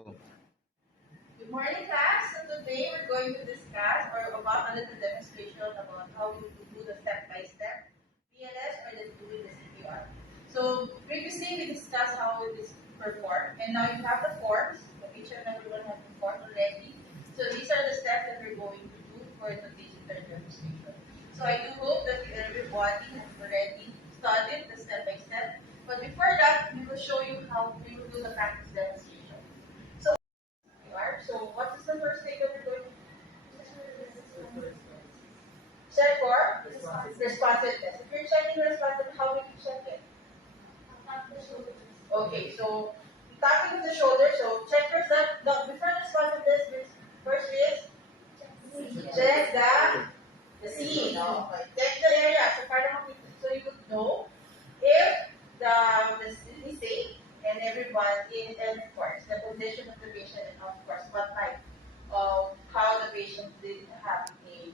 Go. Good morning, class. So today we're going to discuss or about a little demonstration about how you do the step-by-step PLS or the doing the CPR. So previously we discussed how it is performed, and now you have the forms. So each and every one has the form already. So these are the steps that we're going to do for today's third demonstration. So I do hope that everybody has already studied the step-by-step. But before that, we will show you how we will do the practice demonstration. So what is the first thing that we're going to check for? Responsiveness. If you're checking responsiveness, how will you check it? Okay, so tapping of the shoulder. So check first that before responsiveness, first is check the scene. Check the area. So you would know if the scene is safe and everyone is, and of course the condition of the patient, and of course what type of how the patient did have a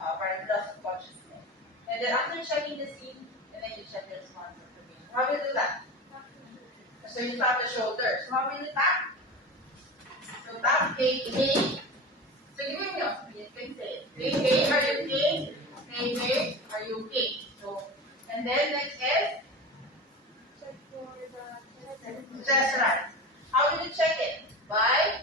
loss of consciousness. And then after checking the scene, and then you check the response of the patient. How will you do that? So you tap the shoulder. So how will you tap? So tap hey. So give me you can say hey, are you okay? Hey, are you okay? So and then next is chest rise. How do you check it? By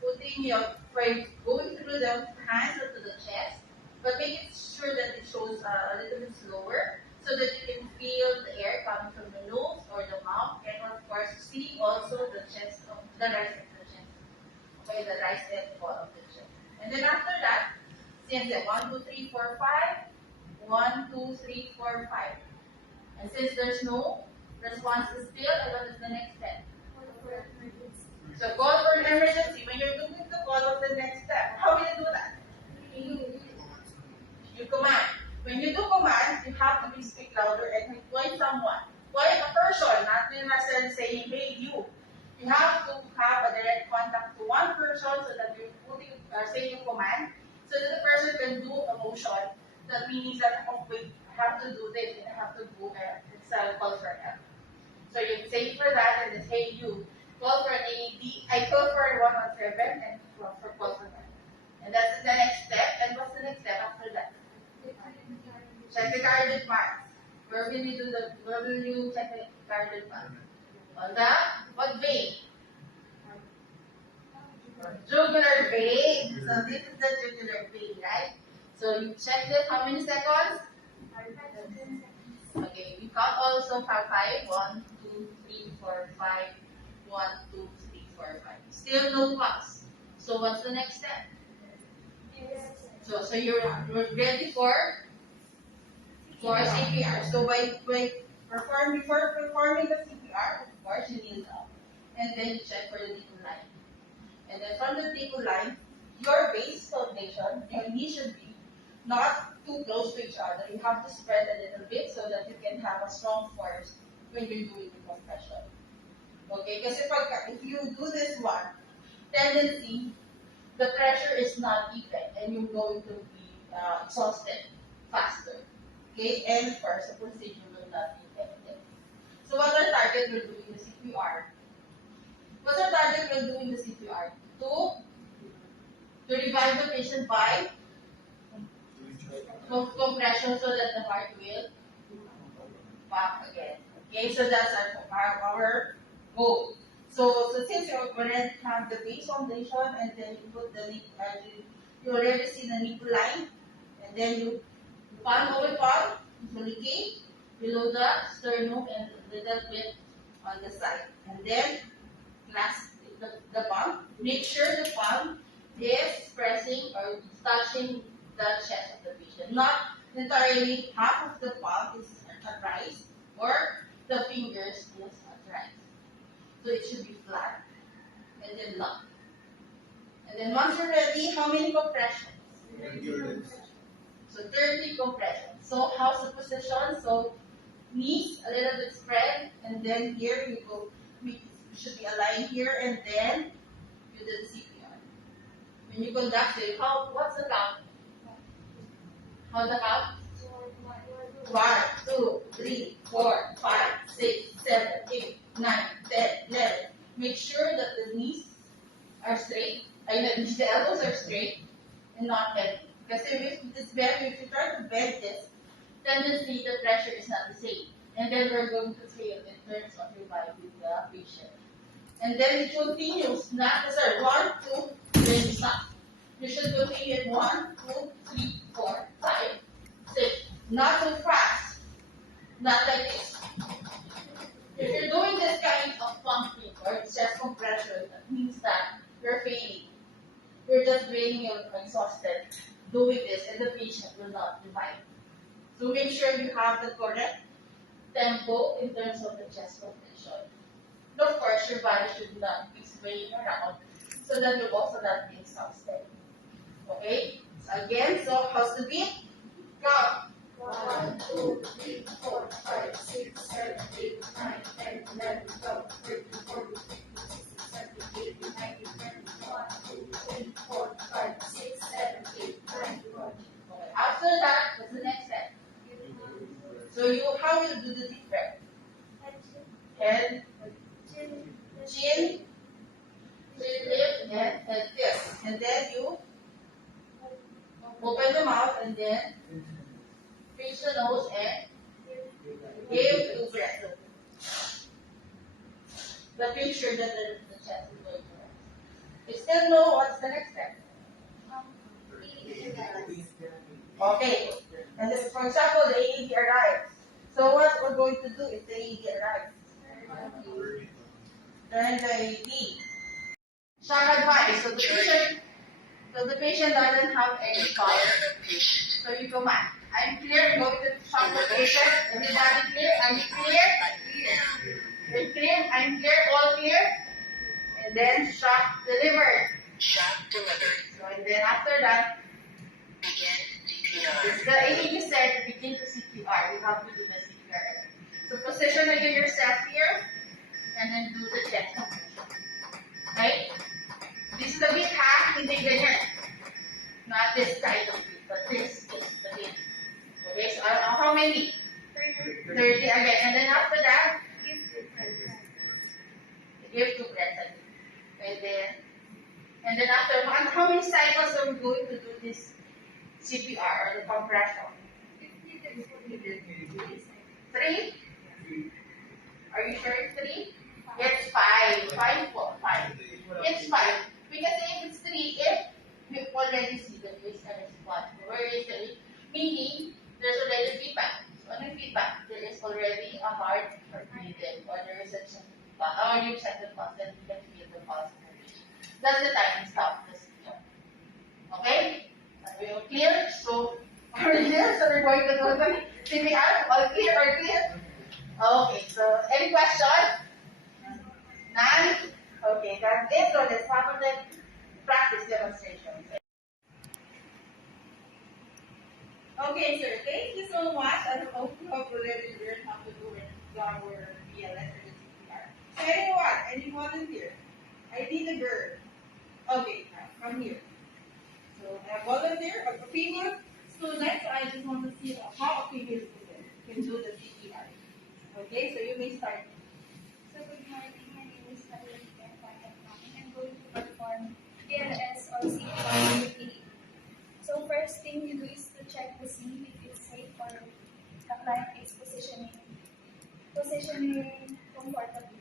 putting by going through the hands onto the chest, but make it sure that it shows a little bit slower so that you can feel the air coming from the nose or the mouth, and of course see also the chest of the rise of the chest. Okay, the rise and fall of the chest. And then after that, since 1, 2, 3, 4, 5, 1, 2, 3, 4, 5. And since there's no response is still, and what is the next step? So call for an emergency. When you're doing the call of the next step, how will you do that? You command. When you do command, you have to speak louder and point someone. Point a person, not necessarily saying, hey, you. You have to have a direct contact to one person so that you're saying a command, so that the person can do a motion. That means that, oh, wait, I have to do this, and I have to do that. It's a call for help. So you say for that, and then hey, you. Call for an AED. I call for 117 and for call for help. And that's the next step. And what's the next step after that? Check the cardiac mass. Where will you check the cardiac mass? On the what vein? Jugular vein. So this is the jugular vein, right? So you check this. How many seconds? Okay, we count also 5. 1, 2, 3, 4, 5. 1, 2, 3, 4, 5. Still no pulse. So what's the next step? So you're ready for CPR. So before performing the CPR, of course you kneel down, and then you check for the deeper line. And then from the deeper line, your base foundation, your knee should be not too close to each other. You have to spread a little bit so that you can have a strong force when you're doing the compression. Okay, because if you do this one, tendency, the pressure is not even, and you're going to be exhausted faster. Okay, and of course, the procedure will not be effective. So what's our target we're doing the CPR? What's our target we're doing the CPR? To revive the patient by compression so that the heart will pump again. Okay, so that's our goal. So since you already have the base foundation, and then you put the you already see the nipple line, and then you palm over palm, usually below the sternum and a little bit on the side, and then clasp the palm. Make sure the palm is pressing or touching the chest of the patient, not entirely half of the palm is at rise or the fingers is at rise. So it should be flat and then lock. And then once you're ready, how many compressions? 30. So 30 compressions. So how's the position? So knees a little bit spread, and then here you go. You should be aligned here, and then you do the CPR. When you conduct it, what's the count? How the count? 1, 2, 3, 4, 5, 6, 7, 8, 9, 10, 11. Make sure that the knees are straight, the elbows are straight and not bent. Because if if you try to bend this, tendency the pressure is not the same. And then we're going to fail in terms of reviving the patient. And then it continues, not necessarily 1, 2, then you stop. You should continue at 1, 2, 3, 4, 5, 6. Not too fast. Not like this. If you're doing this kind of pumping or chest compression, that means that you're failing. You're just being exhausted doing this, and the patient will not revive. So make sure you have the correct tempo in terms of the chest compression. And of course, your body should not be swaying around so that you're also not being exhausted. Okay? So again, so how's the beat? Go! 1, 2, 3, 4, 5, 6, 7, 8, 9, 10, 11, 12, 13, 14, 15, 16, 17, 18, 19, 20, 1, 2, 3, 4, 5, 6, 7, 8, 9, 10. After that, what's the next step? So how will you do the deep breath? Head, chin, lift, and head tilt. And then you open the mouth and then pinch the nose and give 2 breaths. But make sure that the chest is going to rise. You still know what's the next step? Okay. And this, for example, the AED arrives. So what we're going to do if the AED arrives? Turn the AED. Shock advice. So the patient doesn't have any pulse. So you command. I'm clear. Going to shock the patient. Everybody clear? Are you clear? You're clear? I'm clear. All clear? And then shock delivered. Shock delivered. So and then after that, Begin CPR. it's the AED said begin to CPR. You have to do the CPR. So position again yourself here, and then do the chest compression. Right? This is the beat, ha? Hindi ganyan. Not this kind of beat, but this is the beat. Okay, so how many? 30 again. And then after that, give 2 breaths again. And then after, how many cycles are we going to do this CPR or the compression? 3? Are you sure it's 3? It's 5. 5. It's 5. Because if it's 3, if we already see the face and response, where is the meaning there's already feedback. So on the feedback, there is already a heart breathing, or there is a chest pulse, or you check the pulse, then you can feel the pulse. That's the time to stop the CPR. Okay? Are we all clear? So, are we clear? So we're going to do the CPR. All clear? Are clear? Okay, so any question? None? Okay, that's it. So let's have the practice demonstration. Okay, sir. Thank you so much. I hope you have already learned how to do it our BLS or the CPR. So any volunteer? I need a girl. Okay, come here. So a volunteer, a female student. I just want to see how a female student can do the CPR. Okay, so you may start. So good morning, my name is Madeline and I'm going to perform BLS or CPR with the. So first thing you do is to check the scene if it's safe or the client is positioning comfortably.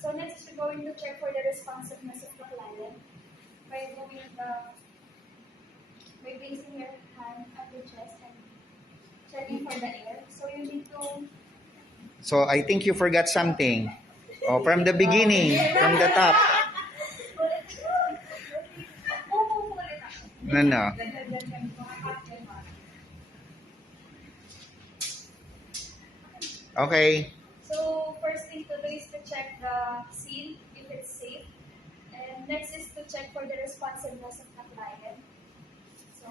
So next we're going to check for the responsiveness of the client by placing your hand at your chest and checking for the air. So you need to. So I think you forgot something. Oh, from the beginning, from the top. No. Okay. So first thing to do is to check the scene if it's safe. And next is to check for the responsiveness of the client. So,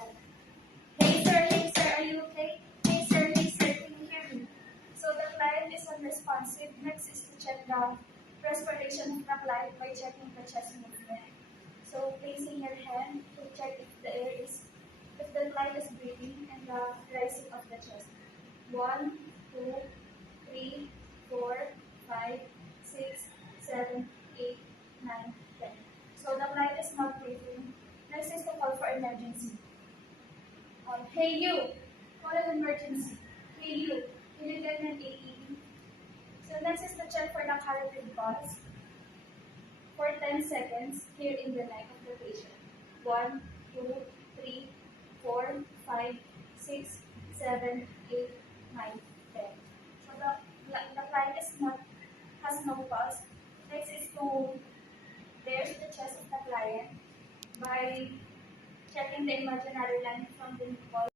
hey sir, are you okay? Hey sir, can you hear me? So the client is unresponsive. Next is to check the respiration of the client by checking the chest movement. So placing your hand to check if the client is breathing and the rising of the chest. 1, 2, 3, 4, 5, 6, 7, 8, 9, 10. So the client is emergency. Hey you, call an emergency. Hey you, can you get an AED? So next is to check for the carotid pulse for 10 seconds here in the neck of the patient. 1, 2, 3, 4, 5, 6, 7, 8, 9, 10. So the client has no pulse. Next is to there's the chest of the client by checking the imaginary line from the nipple